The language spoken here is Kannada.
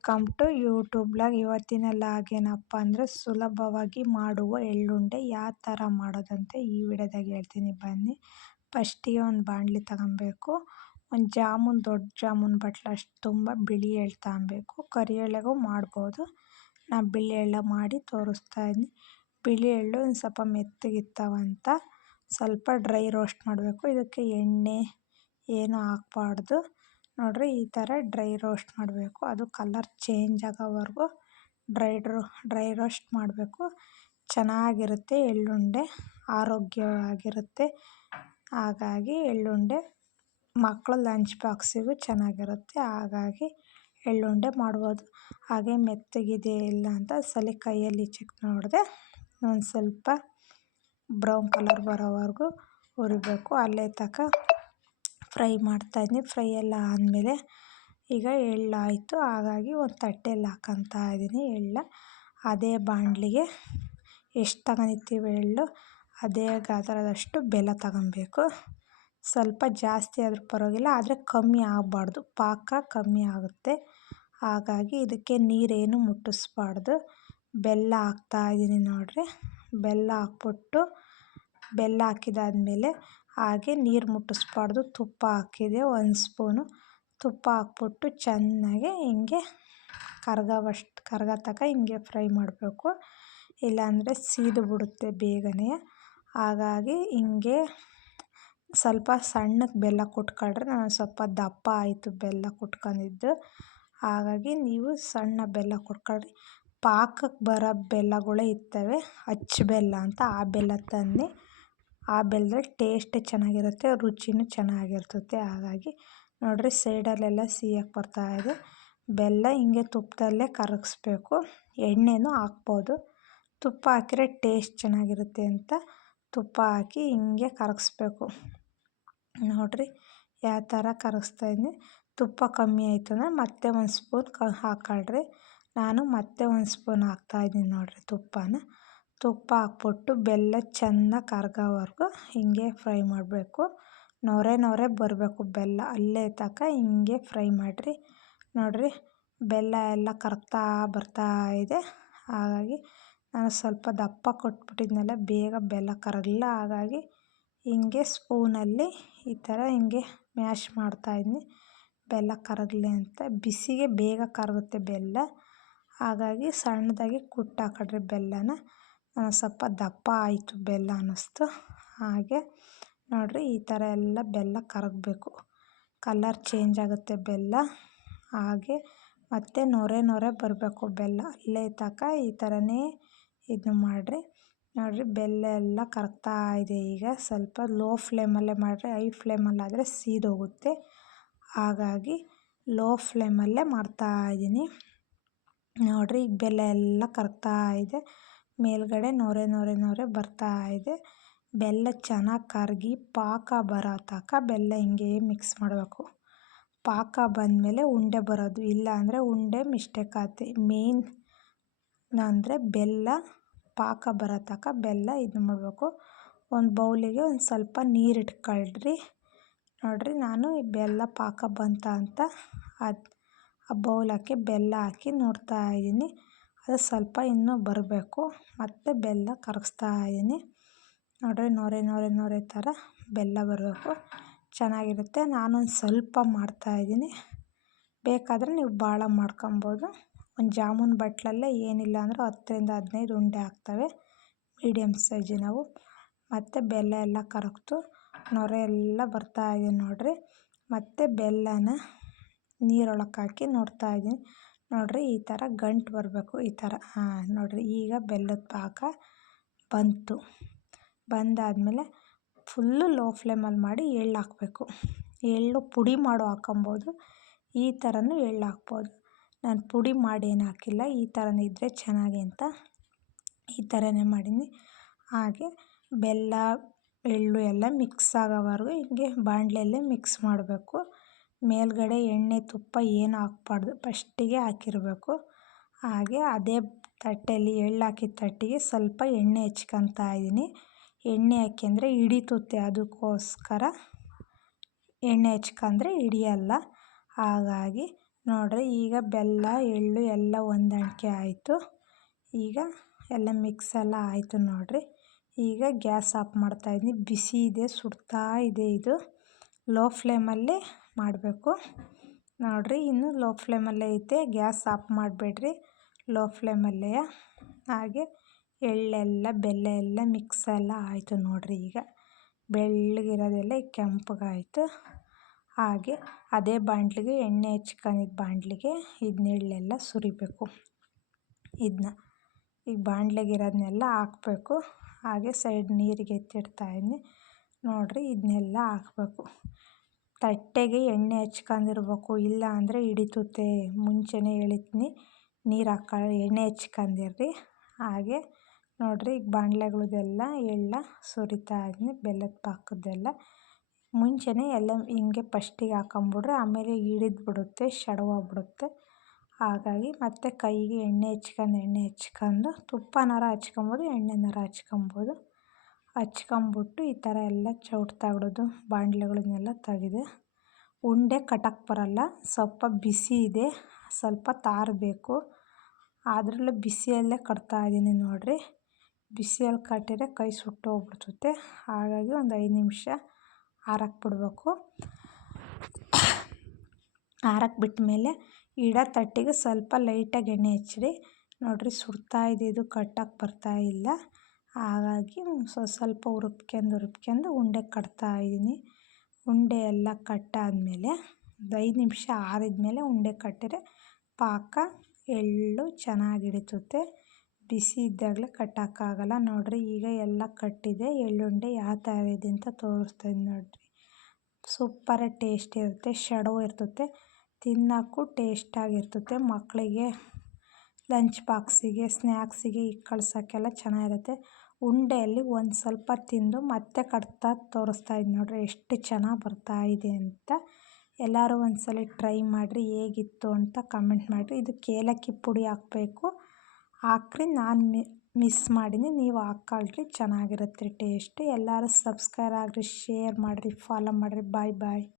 Welcome to YouTube log. ಇವತ್ತಿನ ಲಾಗ್ ಏನಪ್ಪ ಅಂದರೆ ಸುಲಭವಾಗಿ ಮಾಡುವ ಎಳ್ಳುಂಡೆ ಯಾವ ಥರ ಮಾಡೋದಂತೆ ಈ ವಿಡಿಯೋದಾಗ ಹೇಳ್ತೀನಿ ಬನ್ನಿ. ಫಸ್ಟಿಗೆ ಒಂದು ಬಾಣಲಿ ತಗೊಬೇಕು. ಒಂದು ದೊಡ್ಡ ಜಾಮೂನ್ ಬಟ್ಲಷ್ಟು ತುಂಬ ಬಿಳಿ ಎಳ್ಳು ತಗೊಬೇಕು. ಕರಿ ಎಳ್ಳಿಗೂ ಮಾಡ್ಬೋದು. ನಾನು ಬಿಳಿ ಎಳ್ಳು ಮಾಡಿ ತೋರಿಸ್ತಾ ಇದ್ದೀನಿ. ಬಿಳಿ ಎಳ್ಳು ಒಂದು ಸ್ವಲ್ಪ ಮೆತ್ತಗಿತ್ತವಂತ ಸ್ವಲ್ಪ ಡ್ರೈ ರೋಸ್ಟ್ ಮಾಡಬೇಕು. ಇದಕ್ಕೆ ಎಣ್ಣೆ ಏನು ಹಾಕ್ಬಾರ್ದು. ನೋಡ್ರಿ ಈ ಥರ ಡ್ರೈ ರೋಸ್ಟ್ ಮಾಡಬೇಕು. ಅದು ಕಲರ್ ಚೇಂಜ್ ಆಗೋವರೆಗೂ ಡ್ರೈ ರೋಸ್ಟ್ ಮಾಡಬೇಕು. ಚೆನ್ನಾಗಿರುತ್ತೆ ಎಳ್ಳುಂಡೆ, ಆರೋಗ್ಯವಾಗಿರುತ್ತೆ. ಹಾಗಾಗಿ ಎಳ್ಳುಂಡೆ ಮಕ್ಕಳ ಲಂಚ್ ಬಾಕ್ಸಿಗೂ ಚೆನ್ನಾಗಿರುತ್ತೆ. ಹಾಗಾಗಿ ಎಳ್ಳುಂಡೆ ಮಾಡ್ಬೋದು. ಹಾಗೆ ಮೆತ್ತಗಿದೆ ಇಲ್ಲ ಅಂತ ಸಲ ಕೈಯಲ್ಲಿ ಚೆಕ್ ನೋಡಿದೆ. ಒಂದು ಸ್ವಲ್ಪ ಬ್ರೌನ್ ಕಲರ್ ಬರೋವರೆಗೂ ಹುರಿಬೇಕು. ಅಲ್ಲೇ ತನಕ ಫ್ರೈ ಮಾಡ್ತಾಯಿದ್ದೀನಿ. ಫ್ರೈ ಎಲ್ಲ ಆದಮೇಲೆ ಈಗ ಎಳ್ಳಾಯಿತು. ಹಾಗಾಗಿ ಒಂದು ತಟ್ಟೆಯಲ್ಲಿ ಹಾಕ್ಕೊತಾ ಇದ್ದೀನಿ ಎಳ್ಳ. ಅದೇ ಬಾಣಲಿಗೆ ಎಷ್ಟು ತಗೊಂಡಿರ್ತೀವಿ ಎಳ್ಳು ಅದೇ ಗಾತ್ರದಷ್ಟು ಬೆಲ್ಲ ತಗೊಬೇಕು. ಸ್ವಲ್ಪ ಜಾಸ್ತಿ ಆದರೂ ಪರವಾಗಿಲ್ಲ, ಆದರೆ ಕಮ್ಮಿ ಆಗಬಾರ್ದು, ಪಾಕ ಕಮ್ಮಿ ಆಗುತ್ತೆ. ಹಾಗಾಗಿ ಇದಕ್ಕೆ ನೀರೇನು ಮುಟ್ಟಿಸ್ಬಾರ್ದು. ಬೆಲ್ಲ ಹಾಕ್ತಾಯಿದ್ದೀನಿ ನೋಡಿರಿ. ಬೆಲ್ಲ ಹಾಕ್ಬಿಟ್ಟು ಬೆಲ್ಲ ಹಾಕಿದಾದ್ಮೇಲೆ ಹಾಗೆ ನೀರು ಮುಟ್ಟಿಸ್ಬಾರ್ದು. ತುಪ್ಪ ಹಾಕಿದೆ 1 ಸ್ಪೂನು. ತುಪ್ಪ ಹಾಕ್ಬಿಟ್ಟು ಚೆನ್ನಾಗಿ ಹಿಂಗೆ ಕರಗೋ ತನಕ ಹಿಂಗೆ ಫ್ರೈ ಮಾಡಬೇಕು. ಇಲ್ಲಾಂದರೆ ಸೀದು ಬಿಡುತ್ತೆ ಬೇಗನೆ. ಹಾಗಾಗಿ ಹಿಂಗೆ ಸ್ವಲ್ಪ ಸಣ್ಣಕ್ಕೆ ಬೆಲ್ಲ ಕುಟ್ಕೊಳ್ರಿ. ನಾನು ಸ್ವಲ್ಪ ದಪ್ಪ ಆಯಿತು ಬೆಲ್ಲ ಕುಟ್ಕೊಂಡಿದ್ದು. ಹಾಗಾಗಿ ನೀವು ಸಣ್ಣ ಬೆಲ್ಲ ಕುಟ್ಕೊಳ್ರಿ. ಪಾಕಕ್ಕೆ ಬರೋ ಬೆಲ್ಲಗಳೇ ಇರ್ತವೆ, ಅಚ್ಚು ಬೆಲ್ಲ ಅಂತ. ಆ ಬೆಲ್ಲ ತಂದು ಆ ಬೆಲ್ಲದಲ್ಲಿ ಟೇಸ್ಟ್ ಚೆನ್ನಾಗಿರುತ್ತೆ, ರುಚಿನೂ ಚೆನ್ನಾಗಿರ್ತದೆ. ಹಾಗಾಗಿ ನೋಡಿರಿ ಸೈಡಲ್ಲೆಲ್ಲ ಸಿಹಿಯಾಗಿ ಬರ್ತಾಯಿದೆ. ಬೆಲ್ಲ ಹಿಂಗೆ ತುಪ್ಪದಲ್ಲೇ ಕರಗಿಸ್ಬೇಕು. ಎಣ್ಣೆನೂ ಹಾಕ್ಬೋದು. ತುಪ್ಪ ಹಾಕಿದ್ರೆ ಟೇಸ್ಟ್ ಚೆನ್ನಾಗಿರುತ್ತೆ ಅಂತ ತುಪ್ಪ ಹಾಕಿ ಹಿಂಗೆ ಕರಗಿಸ್ಬೇಕು. ನೋಡಿರಿ ಯಾವ ಥರ ಕರಗಿಸ್ತಾಯಿದ್ದೀನಿ. ತುಪ್ಪ ಕಮ್ಮಿ ಆಯಿತು ಅಂದರೆ ಮತ್ತೆ 1 ಸ್ಪೂನ್ ಹಾಕ್ಕೊಳ್ರಿ. ನಾನು ಮತ್ತೆ 1 ಸ್ಪೂನ್ ಹಾಕ್ತಾಯಿದ್ದೀನಿ ನೋಡಿರಿ ತುಪ್ಪ ಹಾಕ್ಬಿಟ್ಟು ಬೆಲ್ಲ ಚೆನ್ನಾಗಿ ಕರಗೋವರೆಗೂ ಹಿಂಗೆ ಫ್ರೈ ಮಾಡಬೇಕು. ನೊರೆ ಬರಬೇಕು ಬೆಲ್ಲ, ಅಲ್ಲೇ ತನಕ ಹಿಂಗೆ ಫ್ರೈ ಮಾಡಿರಿ. ನೋಡಿರಿ ಬೆಲ್ಲ ಎಲ್ಲ ಕರಗ್ತಾ ಬರ್ತಾಯಿದೆ. ಹಾಗಾಗಿ ನಾನು ಸ್ವಲ್ಪ ದಪ್ಪ ಕೊಟ್ಬಿಟ್ಟಿದ್ನಲ್ಲ, ಬೇಗ ಬೆಲ್ಲ ಕರಗಲಿಲ್ಲ. ಹಾಗಾಗಿ ಹಿಂಗೆ ಸ್ಪೂನಲ್ಲಿ ಈ ಥರ ಹಿಂಗೆ ಮ್ಯಾಶ್ ಮಾಡ್ತಾಯಿದ್ದೀನಿ ಬೆಲ್ಲ ಕರಗಲಿ ಅಂತ. ಬಿಸಿಗೆ ಬೇಗ ಕರಗುತ್ತೆ ಬೆಲ್ಲ. ಹಾಗಾಗಿ ಸಣ್ಣದಾಗಿ ಹಾಕೊಳ್ರಿ ಬೆಲ್ಲನ. ಸ್ವಲ್ಪ ದಪ್ಪ ಆಯಿತು ಬೆಲ್ಲ ಅನ್ನಿಸ್ತು. ಹಾಗೆ ನೋಡಿರಿ ಈ ಥರ ಎಲ್ಲ ಬೆಲ್ಲ ಕರಗಬೇಕು. ಕಲರ್ ಚೇಂಜ್ ಆಗುತ್ತೆ ಬೆಲ್ಲ. ಹಾಗೆ ಮತ್ತು ನೊರೆ ಬರಬೇಕು ಬೆಲ್ಲ, ಅಲ್ಲೇ ತನಕ ಈ ಥರನೇ ಇದು ಮಾಡಿರಿ. ನೋಡಿರಿ ಬೆಲ್ಲ ಎಲ್ಲ ಕರಗ್ತಾ ಇದೆ. ಈಗ ಸ್ವಲ್ಪ ಲೋ ಫ್ಲೇಮಲ್ಲೇ ಮಾಡಿರಿ. ಹೈ ಫ್ಲೇಮಲ್ಲಾದರೆ ಸೀದೋಗುತ್ತೆ. ಹಾಗಾಗಿ ಲೋ ಫ್ಲೇಮಲ್ಲೇ ಮಾಡ್ತಾಯಿದ್ದೀನಿ. ನೋಡಿರಿ ಈಗ ಬೆಲ್ಲ ಎಲ್ಲ ಕರಗ್ತಾ ಇದೆ. ಮೇಲ್ಗಡೆ ನೊರೆ ಬರ್ತಾಯಿದೆ. ಬೆಲ್ಲ ಚೆನ್ನಾಗಿ ಕರಗಿ ಪಾಕ ಬರೋ ತನಕ ಬೆಲ್ಲ ಹಿಂಗೆ ಮಿಕ್ಸ್ ಮಾಡಬೇಕು. ಪಾಕ ಬಂದಮೇಲೆ ಉಂಡೆ ಬರೋದು, ಇಲ್ಲ ಅಂದರೆ ಉಂಡೆ ಮಿಸ್ಟೇಕ್ ಆಗುತ್ತೆ. ಮೇನ್ ಅಂದರೆ ಬೆಲ್ಲ ಪಾಕ ಬರೋ ತನಕ ಬೆಲ್ಲ ಇದು ಮಾಡಬೇಕು. ಒಂದು ಬೌಲಿಗೆ ಒಂದು ಸ್ವಲ್ಪ ನೀರು ಇಟ್ಕೊಳ್ರಿ. ನೋಡಿರಿ ನಾನು ಈ ಬೆಲ್ಲ ಪಾಕ ಬಂತ ಅಂತ ಆ ಬೌಲ್ ಹಾಕಿ ಬೆಲ್ಲ ಹಾಕಿ ನೋಡ್ತಾ ಇದ್ದೀನಿ. ಅದು ಸ್ವಲ್ಪ ಇನ್ನೂ ಬರಬೇಕು. ಮತ್ತು ಬೆಲ್ಲ ಕರಗಿಸ್ತಾ ಇದ್ದೀನಿ. ನೋಡಿರಿ ನೊರೆ ಥರ ಬೆಲ್ಲ ಬರಬೇಕು, ಚೆನ್ನಾಗಿರುತ್ತೆ. ನಾನೊಂದು ಸ್ವಲ್ಪ ಮಾಡ್ತಾಯಿದ್ದೀನಿ. ಬೇಕಾದರೆ ನೀವು ಭಾಳ ಮಾಡ್ಕೊಬೋದು. ಒಂದು ಜಾಮೂನ್ ಬಟ್ಲಲ್ಲೇ ಏನಿಲ್ಲ ಅಂದರೂ 10ರಿಂದ 15 ಉಂಡೆ ಆಗ್ತವೆ, ಮೀಡಿಯಮ್ ಸೈಜಿನವು. ಮತ್ತು ಬೆಲ್ಲ ಎಲ್ಲ ಕರಗ್ತು, ನೊರೆ ಎಲ್ಲ ಬರ್ತಾಯಿದೆ ನೋಡಿರಿ. ಮತ್ತು ಬೆಲ್ಲನ ನೀರೊಳಗೆ ಹಾಕಿ ನೋಡ್ತಾಯಿದ್ದೀನಿ. ನೋಡಿರಿ ಈ ಥರ ಗಂಟು ಬರಬೇಕು, ಈ ಥರ. ನೋಡಿರಿ ಈಗ ಬೆಲ್ಲದ ಪಾಕ ಬಂದಾದಮೇಲೆ ಫುಲ್ಲು ಲೋ ಫ್ಲೇಮಲ್ಲಿ ಮಾಡಿ ಎಳ್ಳು ಹಾಕಬೇಕು. ಎಳ್ಳು ಪುಡಿ ಹಾಕೊಬೋದು, ಈ ಥರನೂ ಎಳ್ಳು ಹಾಕ್ಬೋದು. ನಾನು ಪುಡಿ ಮಾಡಿ ಏನು ಹಾಕಿಲ್ಲ, ಈ ಥರನೇ ಇದ್ದರೆ ಚೆನ್ನಾಗಿ ಅಂತ ಈ ಥರನೇ ಮಾಡೀನಿ. ಹಾಗೆ ಬೆಲ್ಲ ಎಳ್ಳು ಎಲ್ಲ ಮಿಕ್ಸ್ ಆಗೋವರೆಗೂ ಹಿಂಗೆ ಬಾಣಲೆಯಲ್ಲೇ ಮಿಕ್ಸ್ ಮಾಡಬೇಕು. ಮೇಲ್ಗಡೆ ಎಣ್ಣೆ ತುಪ್ಪ ಏನು ಹಾಕ್ಬಾರ್ದು, ಫಸ್ಟಿಗೆ ಹಾಕಿರಬೇಕು. ಹಾಗೆ ಅದೇ ತಟ್ಟೆಯಲ್ಲಿ ಎಳ್ಳು ಹಾಕಿದ ತಟ್ಟೆಗೆ ಸ್ವಲ್ಪ ಎಣ್ಣೆ ಹಚ್ಕೊತಾ ಇದ್ದೀನಿ. ಎಣ್ಣೆ ಹಾಕ್ಯಂದ್ರೆ ಹಿಡಿತುತ್ತೆ, ಅದಕ್ಕೋಸ್ಕರ ಎಣ್ಣೆ ಹಚ್ಕೊಂಡ್ರೆ ಹಿಡಿಯಲ್ಲ. ಹಾಗಾಗಿ ನೋಡಿರಿ ಈಗ ಬೆಲ್ಲ ಎಳ್ಳು ಎಲ್ಲ ಹೊಂದಾಣಿಕೆ ಆಯಿತು. ಈಗ ಎಲ್ಲ ಮಿಕ್ಸ್ ಎಲ್ಲ ಆಯಿತು ನೋಡಿರಿ. ಈಗ ಗ್ಯಾಸ್ ಆಫ್ ಮಾಡ್ತಾಯಿದ್ದೀನಿ. ಬಿಸಿ ಇದೆ, ಸುಡ್ತಾ ಇದೆ. ಇದು ಲೋ ಫ್ಲೇಮಲ್ಲಿ ಮಾಡಬೇಕು ನೋಡಿರಿ. ಇನ್ನು ಲೋ ಫ್ಲೇಮಲ್ಲೇ ಐತೆ, ಗ್ಯಾಸ್ ಆಫ್ ಮಾಡಬೇಡ್ರಿ, ಲೋ ಫ್ಲೇಮಲ್ಲೇ. ಹಾಗೆ ಎಳ್ಳೆಲ್ಲ ಬೆಲ್ಲ ಎಲ್ಲ ಮಿಕ್ಸ್ ಎಲ್ಲ ಆಯಿತು ನೋಡಿರಿ. ಈಗ ಬೆಳ್ಳಗಿರೋದೆಲ್ಲ ಕೆಂಪಗಾಯಿತು. ಹಾಗೆ ಅದೇ ಬಾಣಲಿಗೆ ಎಣ್ಣೆ ಹಚ್ಕೊಂಡಿದ್ದ ಬಾಣಲಿಗೆ ಇದನ್ನೆಳ್ಳೆಲ್ಲ ಸುರಿಬೇಕು. ಇದನ್ನ ಈಗ ಬಾಣಲಿಗಿರೋದನ್ನೆಲ್ಲ ಹಾಕಬೇಕು. ಹಾಗೆ ಸೈಡ್ ನೀರಿಗೆ ಎತ್ತಿಡ್ತಾಯಿದ್ದೀನಿ ನೋಡಿರಿ. ಇದನ್ನೆಲ್ಲ ಹಾಕಬೇಕು. ತಟ್ಟೆಗೆ ಎಣ್ಣೆ ಹಚ್ಕೊಂಡಿರ್ಬೇಕು, ಇಲ್ಲ ಅಂದರೆ ಹಿಡಿತುತ್ತೆ. ಮುಂಚೆನೇ ಹೇಳಿದ್ದೀನಿ, ನೀರು ಎಣ್ಣೆ ಹಚ್ಕೊಂಡಿರ್ರಿ. ಹಾಗೆ ನೋಡಿರಿ, ಈಗ ಬಾಣಲೆಗಳದೆಲ್ಲ ಎಳ್ಳ ಸುರಿತಾ ಇದ್ದೀನಿ, ಬೆಲ್ಲದ ಪಾಕದ್ದೆಲ್ಲ. ಮುಂಚೆನೇ ಎಲ್ಲ ಹಿಂಗೆ ಫಸ್ಟಿಗೆ ಹಾಕೊಂಬಿಡ್ರೆ ಆಮೇಲೆ ಹಿಡಿದ್ಬಿಡುತ್ತೆ, ಶಡವಾಗ್ಬಿಡುತ್ತೆ. ಹಾಗಾಗಿ ಮತ್ತೆ ಕೈಗೆ ಎಣ್ಣೆ ಹಚ್ಕೊಂಡು ತುಪ್ಪನಾರ ಹಚ್ಕೊಬೋದು, ಎಣ್ಣೆನಾರ ಹಚ್ಕೊಬೋದು. ಹಚ್ಕೊಂಬಿಟ್ಟು ಈ ಥರ ಎಲ್ಲ ಚೌಟ್ ತಗೊಳ್ಳೋದು, ಬಾಣಲೆಗಳನ್ನೆಲ್ಲ ತೆಗೆದು. ಉಂಡೆ ಕಟ್ಟಕ್ಕೆ ಬರಲ್ಲ, ಸ್ವಲ್ಪ ಬಿಸಿ ಇದೆ, ಸ್ವಲ್ಪ ತಾರಬೇಕು. ಅದರಲ್ಲೂ ಬಿಸಿಯಲ್ಲೇ ಕಟ್ತಾಯಿದ್ದೀನಿ ನೋಡಿರಿ. ಬಿಸಿಯಲ್ಲಿ ಕಟ್ಟಿದ್ರೆ ಕೈ ಸುಟ್ಟೋಗ್ಬಿಡ್ತುತ್ತೆ. ಹಾಗಾಗಿ ಒಂದು 5 ನಿಮಿಷ ಆರಕ್ಕೆ ಬಿಡಬೇಕು. ಆರಕ್ಕೆ ಬಿಟ್ಟಮೇಲೆ ಇಡೋ ತಟ್ಟೆಗೆ ಸ್ವಲ್ಪ ಲೈಟಾಗಿ ಎಣ್ಣೆ ಹಚ್ಚಿರಿ ನೋಡಿರಿ. ಸುಡ್ತಾ ಇದೆ, ಇದು ಕಟ್ಟಕ್ಕೆ ಬರ್ತಾಯಿಲ್ಲ. ಹಾಗಾಗಿ ಸ್ವಲ್ಪ ಹುರ್ಕ್ಯಂಡು ಉಂಡೆ ಕಟ್ತಾಯಿದ್ದೀನಿ. ಉಂಡೆ ಎಲ್ಲ ಕಟ್ಟಾದಮೇಲೆ ಒಂದು 5 ನಿಮಿಷ ಆರಿದ್ಮೇಲೆ ಉಂಡೆ ಕಟ್ಟಿದ್ರೆ ಪಾಕ ಎಳ್ಳು ಚೆನ್ನಾಗಿ ಹಿಡಿತುತ್ತೆ. ಬಿಸಿ ಇದ್ದಾಗಲೇ ಕಟ್ಟೋಕ್ಕಾಗಲ್ಲ ನೋಡಿರಿ. ಈಗ ಎಲ್ಲ ಕಟ್ಟಿದೆ, ಎಳ್ಳುಂಡೆ ಯಾವ ಥರ ಇದೆ ಅಂತ ತೋರಿಸ್ತಾಯಿದ್ದೀನಿ ನೋಡಿರಿ. ಸೂಪರಾಗಿ ಟೇಸ್ಟ್ ಇರುತ್ತೆ, ಶಡವು ಇರ್ತುತ್ತೆ, ತಿನ್ನೋಕ್ಕೂ ಟೇಸ್ಟಾಗಿರ್ತುತ್ತೆ. ಮಕ್ಕಳಿಗೆ ಲಂಚ್ ಬಾಕ್ಸಿಗೆ, ಸ್ನ್ಯಾಕ್ಸಿಗೆ ಈಗ ಕಳ್ಸೋಕ್ಕೆಲ್ಲ ಚೆನ್ನಾಗಿರುತ್ತೆ. ಉಂಡೆಯಲ್ಲಿ ಒಂದು ಸ್ವಲ್ಪ ತಿಂದು ಮತ್ತೆ ಕಟ್ತಾ ತೋರಿಸ್ತಾಯಿದ್ದೀನಿ ನೋಡಿರಿ, ಎಷ್ಟು ಚೆನ್ನಾಗಿ ಬರ್ತಾಯಿದೆ ಅಂತ. ಎಲ್ಲರೂ ಒಂದ್ಸಲ ಟ್ರೈ ಮಾಡಿರಿ, ಹೇಗಿತ್ತು ಅಂತ ಕಮೆಂಟ್ ಮಾಡಿರಿ. ಇದಕ್ಕೆ ಏಲಕ್ಕಿ ಪುಡಿ ಹಾಕಬೇಕು, ಹಾಕ್ರಿ. ನಾನು ಮಿಸ್ ಮಾಡೀನಿ, ನೀವು ಹಾಕ್ಕೊಳ್ರಿ, ಚೆನ್ನಾಗಿರುತ್ತೆ ಟೇಸ್ಟ್. ಎಲ್ಲರೂ ಸಬ್ಸ್ಕ್ರೈಬ್ ಆಗಿರಿ, ಶೇರ್ ಮಾಡಿರಿ, ಫಾಲೋ ಮಾಡಿರಿ. ಬಾಯ್ ಬಾಯ್.